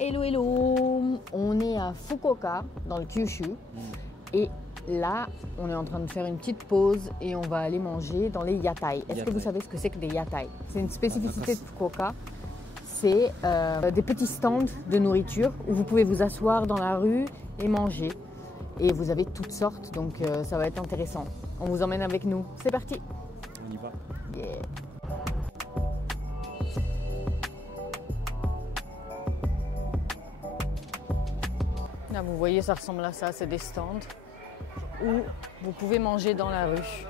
Hello, hello! On est à Fukuoka, dans le Kyushu. Et là, on est en train de faire une petite pause et on va aller manger dans les yatai. Est-ce que vous savez ce que c'est que des yatai? C'est une spécificité de Fukuoka. C'est des petits stands de nourriture où vous pouvez vous asseoir dans la rue et manger. Et vous avez toutes sortes, donc ça va être intéressant. On vous emmène avec nous. C'est parti! On y va. Yeah. Là, vous voyez, ça ressemble à ça. C'est des stands où vous pouvez manger dans la rue.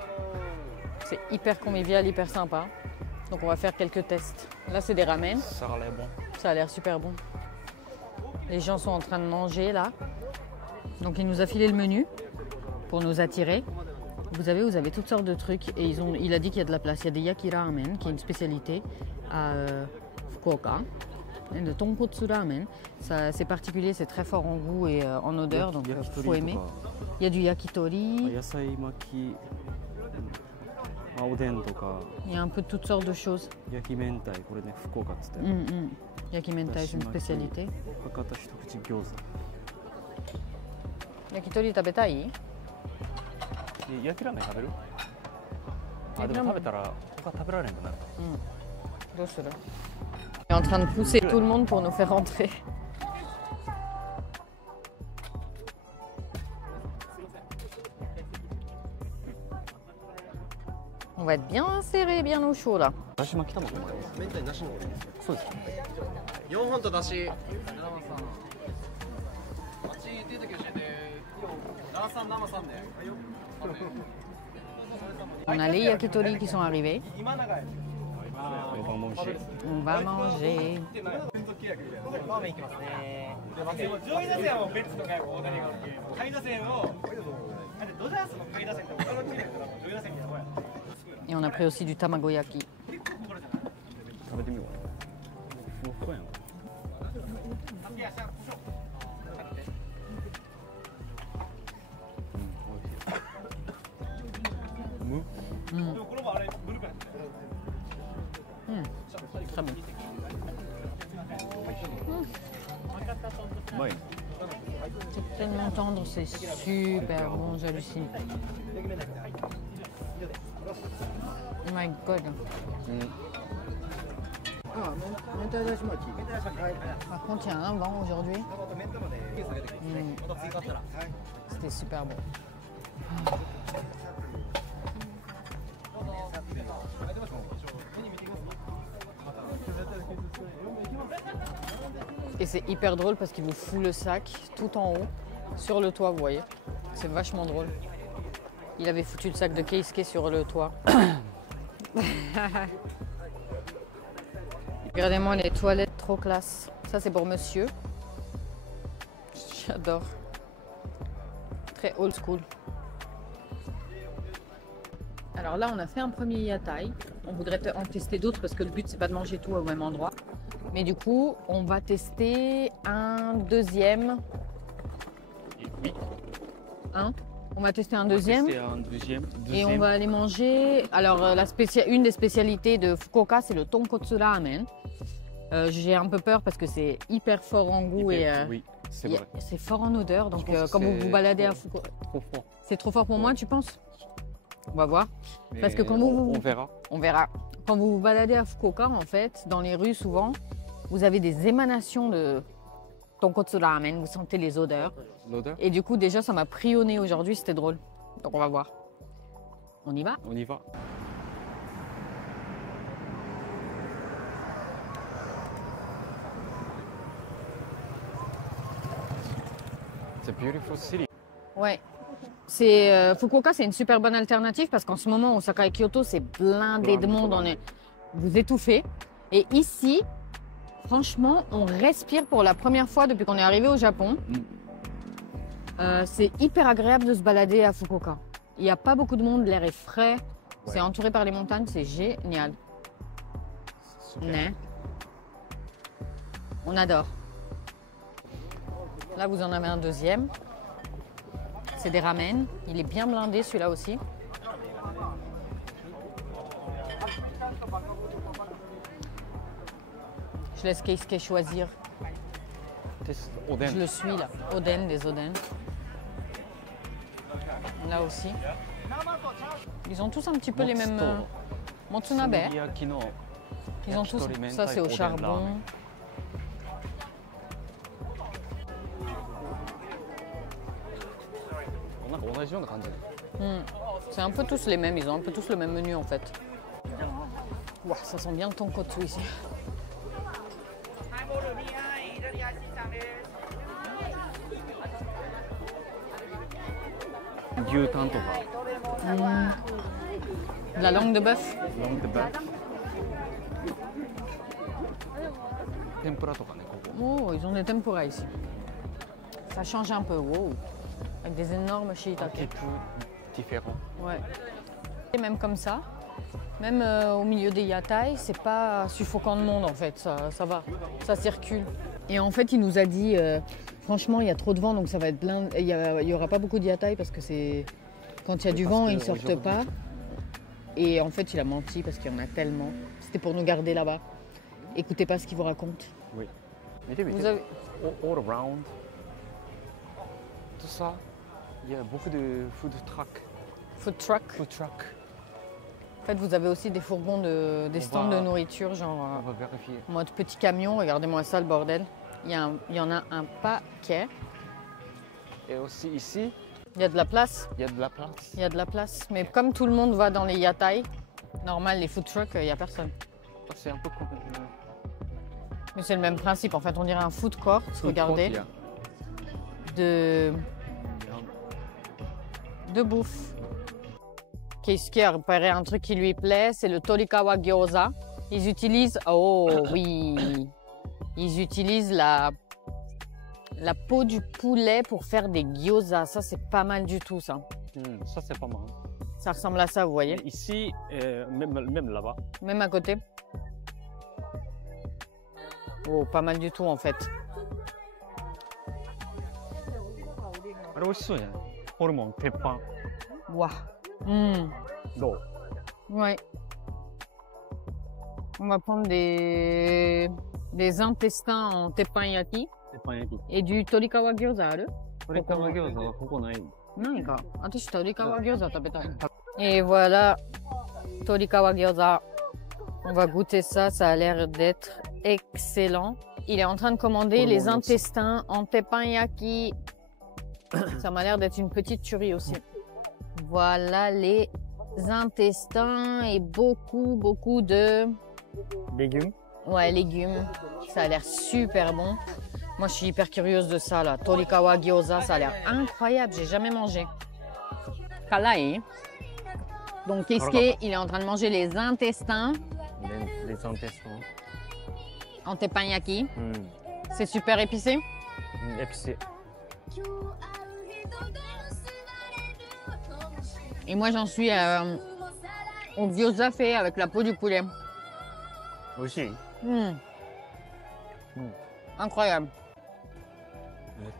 C'est hyper convivial, hyper sympa. Donc on va faire quelques tests. Là, c'est des ramen. Ça a l'air bon. Ça a l'air super bon. Les gens sont en train de manger là. Donc il nous a filé le menu pour nous attirer. Vous avez toutes sortes de trucs et il a dit qu'il y a de la place. Il y a des yaki ramen qui est une spécialité à Fukuoka. Et le tonkotsu ramen, c'est particulier, c'est très fort en goût et en odeur, donc il faut aimer. Il y a du yakitori. Il y a un peu de toutes sortes de choses. Yaki mentai, c'est une spécialité. Yakitori, 食べたい? 焼きラーメン食べる？あ、でも食べたら他食べられんくなる。どうする? Il est en train de pousser tout le monde pour nous faire rentrer. On va être bien serré, bien au chaud là. だし巻き卵。明太なしの。そうです。4本とだし。On a les yakitori qui sont arrivés. On va manger. Et on a pris aussi du tamagoyaki. Très bon. C'est tellement tendre, c'est super bon, j'hallucine. Oh my god. Par contre, il y a un vent aujourd'hui. C'était super bon. Et c'est hyper drôle parce qu'il vous fout le sac tout en haut, sur le toit, vous voyez. C'est vachement drôle. Il avait foutu le sac de Keisuke sur le toit. Regardez-moi les toilettes, trop classe. Ça, c'est pour monsieur. J'adore. Très old school. Alors là, on a fait un premier yatai. On voudrait en tester d'autres parce que le but, c'est pas de manger tout au même endroit. Mais du coup, on va tester un deuxième. Oui. Hein? On va tester un deuxième. Et on va aller manger. Alors, une des spécialités de Fukuoka, c'est le tonkotsu ramen. J'ai un peu peur parce que c'est hyper fort en goût et oui, c'est vrai. C'est fort en odeur. Donc, quand vous vous baladez à Fukuoka, trop fort. C'est trop fort pour moi, tu penses? On va voir. Mais parce que quand on verra. On verra. Quand vous vous baladez à Fukuoka, en fait, dans les rues, souvent, vous avez des émanations de tonkotsu ramen. Vous sentez les odeurs. L'odeur? Et du coup, déjà, ça m'a pris au nez aujourd'hui. C'était drôle. Donc, on va voir. On y va? On y va. C'est beautiful city. Ouais. Fukuoka, c'est une super bonne alternative parce qu'en ce moment, Osaka et Kyoto, c'est blindé de monde. Vous étouffez. Et ici, franchement, on respire pour la première fois depuis qu'on est arrivé au Japon. C'est hyper agréable de se balader à Fukuoka. Il n'y a pas beaucoup de monde, l'air est frais. Ouais. C'est entouré par les montagnes, c'est génial. On adore. Là, vous en avez un deuxième. C'est des ramen. Il est bien blindé, celui-là aussi. Je laisse Keisuke choisir. Oden. Je le suis là. Oden, des Oden. Là aussi. Ils ont tous un petit peu les mêmes. Motsunabe. Ils ont tous. Ça, c'est au charbon. C'est un peu tous les mêmes. Ils ont un peu tous le même menu en fait. Ouah, ça sent bien le tonkotsu ici. De la langue de bœuf. Oh, ils ont des tempura ici. Ça change un peu. Wow. Avec des énormes shiitake. Différent. Ouais. Et même comme ça, même au milieu des yatai, c'est pas suffocant de monde en fait. Ça va, ça circule. Et en fait, il nous a dit, franchement, il y a trop de vent, donc ça va être blindé. Il y aura pas beaucoup de yatai parce que c'est quand il y a du vent, ils sortent pas. Et en fait, il a menti parce qu'il y en a tellement. C'était pour nous garder là-bas. Écoutez pas ce qu'il vous raconte. Oui. Vous avez... All around. Tout ça, il y a beaucoup de food truck. Food truck. Food truck. En fait, vous avez aussi des fourgons, des stands de nourriture, genre on va vérifier. en mode petit camion. Regardez-moi ça, le bordel. Il y en a un paquet. Et aussi ici, il y a de la place. Il y a de la place. Il y a de la place. Mais comme tout le monde va dans les yatai, normal, les food trucks, il n'y a personne. C'est un peu compliqué. Mais c'est le même principe. En fait, on dirait un food court, regardez, de bouffe. Keisuke a repéré un truc qui lui plaît, c'est le Torikawa Gyoza. Ils utilisent, oh oui, ils utilisent la peau du poulet pour faire des gyoza. Ça, c'est pas mal du tout, ça. Ça, c'est pas mal. Ça ressemble à ça, vous voyez. Et ici, même là-bas. Même à côté. Oh, pas mal du tout, en fait. Hormone, teppan. Waouh. Ouais. On va prendre des intestins en teppanyaki. Et du Torikawa Gyoza ある? Torikawa Gyoza はここない。ないか。私 Torikawa Gyoza 食べたい。Et voilà, Torikawa Gyoza. On va goûter ça, ça a l'air d'être excellent. Il est en train de commander les intestins en teppanyaki. Ça m'a l'air d'être une petite tuerie aussi. Voilà les intestins et beaucoup de... Légumes. Ouais, légumes. Ça a l'air super bon. Moi, je suis hyper curieuse de ça, là. Torikawa Gyoza, ça a l'air incroyable. J'ai jamais mangé. Kalai. Donc, Keisuke, il est en train de manger les intestins. Les intestins. En teppanyaki. C'est super épicé. Épicé. Et moi, j'en suis au gyoza fait avec la peau du poulet. Aussi. Incroyable.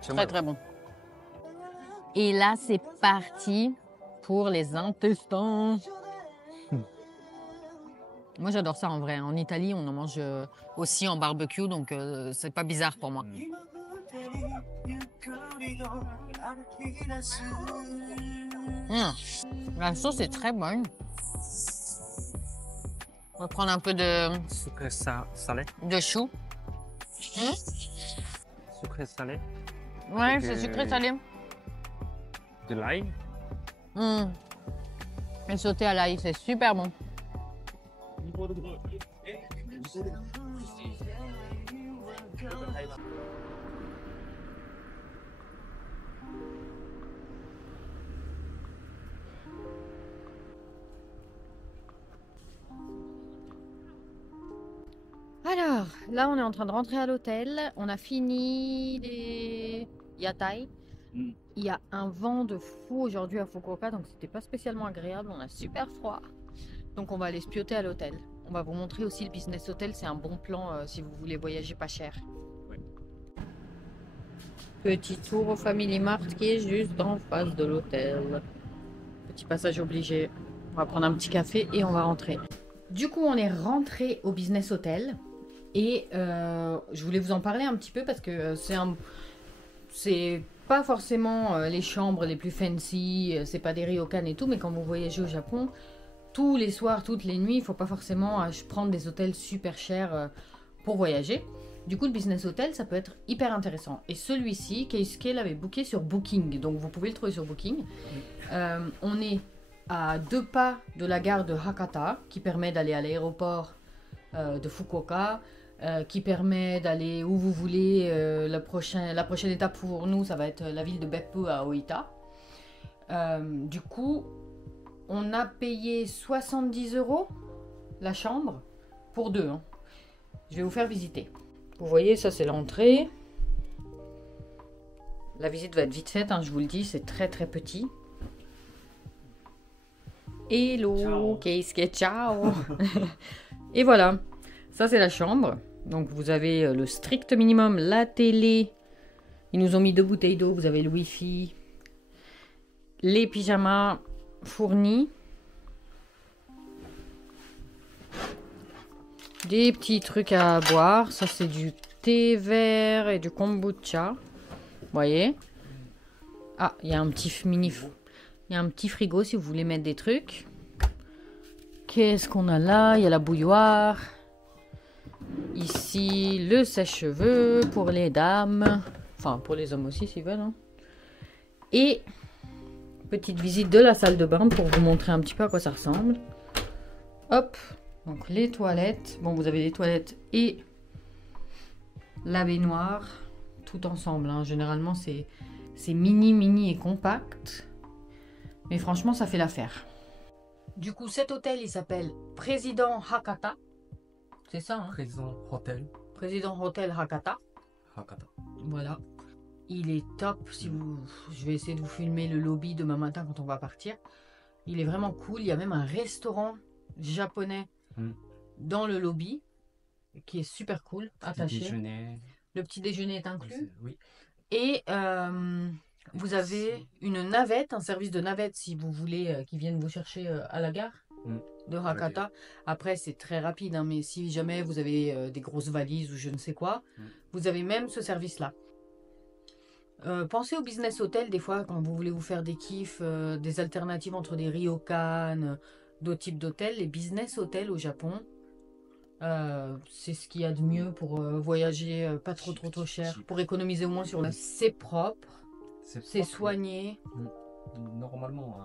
Très, très bon. Et là, c'est parti pour les intestins. Moi, j'adore ça en vrai. En Italie, on en mange aussi en barbecue, donc c'est pas bizarre pour moi. La sauce est très bonne. On va prendre un peu de sucré salé. De chou. Sucré salé. Ouais, c'est sucré salé. De l'ail. Et sauté à l'ail, c'est super bon. Alors, là, on est en train de rentrer à l'hôtel. On a fini les yatai. Il y a un vent de fou aujourd'hui à Fukuoka, donc c'était pas spécialement agréable. On a super froid. Donc, on va aller spioter à l'hôtel. On va vous montrer aussi le business hotel. C'est un bon plan si vous voulez voyager pas cher. Ouais. Petit tour au Family Mart qui est juste en face de l'hôtel. Petit passage obligé. On va prendre un petit café et on va rentrer. Du coup, on est rentré au business hotel. Et je voulais vous en parler un petit peu parce que c'est pas forcément les chambres les plus fancy, c'est pas des ryokan et tout, mais quand vous voyagez au Japon, tous les soirs, toutes les nuits, il faut pas forcément prendre des hôtels super chers pour voyager. Du coup, le business hotel, ça peut être hyper intéressant. Et celui-ci, Keisuke l'avait booké sur Booking, donc vous pouvez le trouver sur Booking. On est à 2 pas de la gare de Hakata, qui permet d'aller à l'aéroport de Fukuoka, qui permet d'aller où vous voulez. La prochaine étape pour nous, ça va être la ville de Beppu à Oita. Du coup, on a payé 70 € la chambre pour 2. Hein. Je vais vous faire visiter. Vous voyez, ça c'est l'entrée. La visite va être vite faite, hein, je vous le dis, c'est très très petit. Hello, Keisuke, ciao. Et voilà, ça c'est la chambre. Donc vous avez le strict minimum, la télé. Ils nous ont mis 2 bouteilles d'eau, vous avez le wifi. Les pyjamas fournis. Des petits trucs à boire. Ça c'est du thé vert et du kombucha. Vous voyez. Ah, il y a un petit il y a un petit frigo si vous voulez mettre des trucs. Qu'est-ce qu'on a là? Il y a la bouilloire. Ici, le sèche-cheveux pour les dames. Enfin, pour les hommes aussi s'ils veulent. Hein. Et petite visite de la salle de bain pour vous montrer un petit peu à quoi ça ressemble. Hop. Donc les toilettes. Bon, vous avez les toilettes et la baignoire. Tout ensemble. Hein. Généralement, c'est mini et compact. Mais franchement, ça fait l'affaire. Du coup, cet hôtel, il s'appelle Président Hakata. C'est ça, hein? Président Hotel Hakata. Voilà. Il est top. Je vais essayer de vous filmer le lobby demain matin quand on va partir. Il est vraiment cool. Il y a même un restaurant japonais dans le lobby qui est super cool. Attaché. Le petit déjeuner est inclus. Oui. Et vous avez une navette, un service de navette si vous voulez qu'ils viennent vous chercher à la gare de Hakata. Après, c'est très rapide, hein, mais si jamais vous avez des grosses valises ou je ne sais quoi, vous avez même ce service-là. Pensez au business hotel des fois quand vous voulez vous faire des kiffs, des alternatives entre des ryokan, d'autres types d'hôtels. Les business hotels au Japon, c'est ce qu'il y a de mieux pour voyager pas trop cher, pour économiser au moins sur la... C'est propre, c'est soigné. Normalement,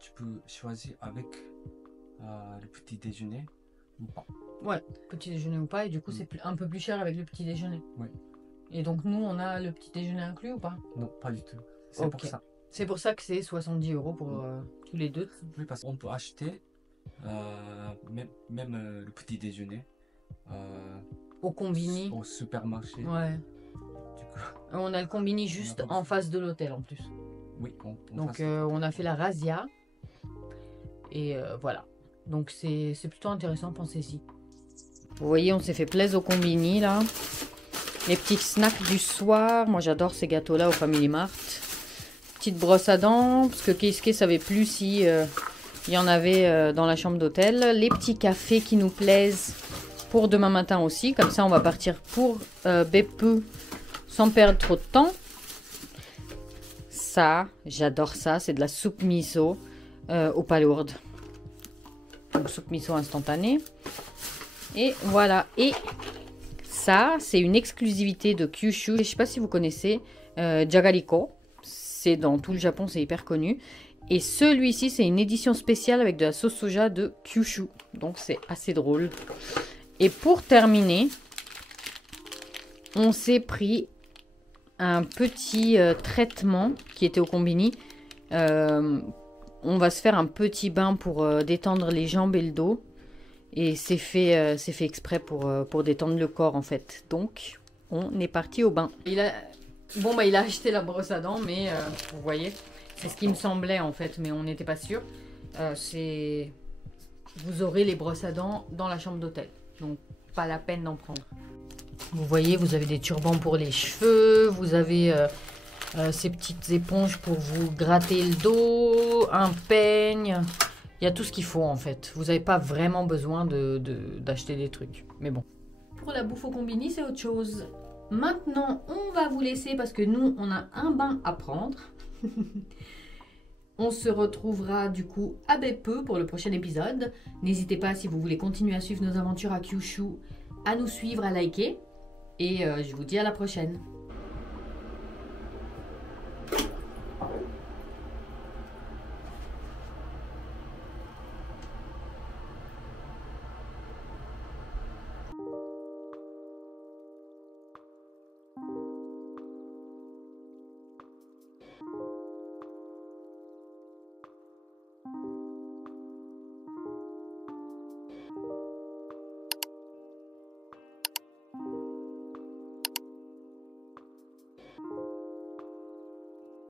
tu peux choisir avec le petit déjeuner ou pas. Ouais, petit déjeuner ou pas, et du coup c'est un peu plus cher avec le petit déjeuner. Oui. Et donc nous on a le petit déjeuner inclus ou pas? Non, pas du tout. C'est pour ça. C'est pour ça que c'est 70 € pour tous les deux. Oui, parce qu'on peut acheter même le petit déjeuner au combini. Au supermarché. Ouais. Du coup, on a le combini juste en face de l'hôtel en plus. Oui. Donc on a fait la razzia. Et voilà. Donc c'est plutôt intéressant, pensez-y. Vous voyez, on s'est fait plaisir au combini là. Les petits snacks du soir. Moi j'adore ces gâteaux là au Family Mart. Petite brosse à dents. Parce que Keisuke savait plus si il y en avait dans la chambre d'hôtel. Les petits cafés qui nous plaisent pour demain matin aussi. Comme ça on va partir pour Beppu sans perdre trop de temps. Ça, j'adore ça. C'est de la soupe miso aux palourdes. Donc soupe miso instantanée. Et voilà. Et ça, c'est une exclusivité de Kyushu. Je ne sais pas si vous connaissez Jagariko. C'est dans tout le Japon, c'est hyper connu. Et celui-ci, c'est une édition spéciale avec de la sauce soja de Kyushu. Donc c'est assez drôle. Et pour terminer, on s'est pris un petit traitement qui était au combini. On va se faire un petit bain pour détendre les jambes et le dos. Et c'est fait exprès pour détendre le corps en fait. Donc on est parti au bain. Il a acheté la brosse à dents, mais vous voyez, c'est ce qui me semblait en fait, mais on n'était pas sûr. Vous aurez les brosses à dents dans la chambre d'hôtel. Donc pas la peine d'en prendre. Vous voyez, vous avez des turbans pour les cheveux, vous avez ces petites éponges pour vous gratter le dos, un peigne. Il y a tout ce qu'il faut en fait. Vous n'avez pas vraiment besoin d'acheter des trucs. Mais bon. pour la bouffe au combini, c'est autre chose. Maintenant, on va vous laisser parce que nous, on a un bain à prendre. On se retrouvera du coup à peu pour le prochain épisode. N'hésitez pas, si vous voulez continuer à suivre nos aventures à Kyushu, à nous suivre, à liker. Et je vous dis à la prochaine.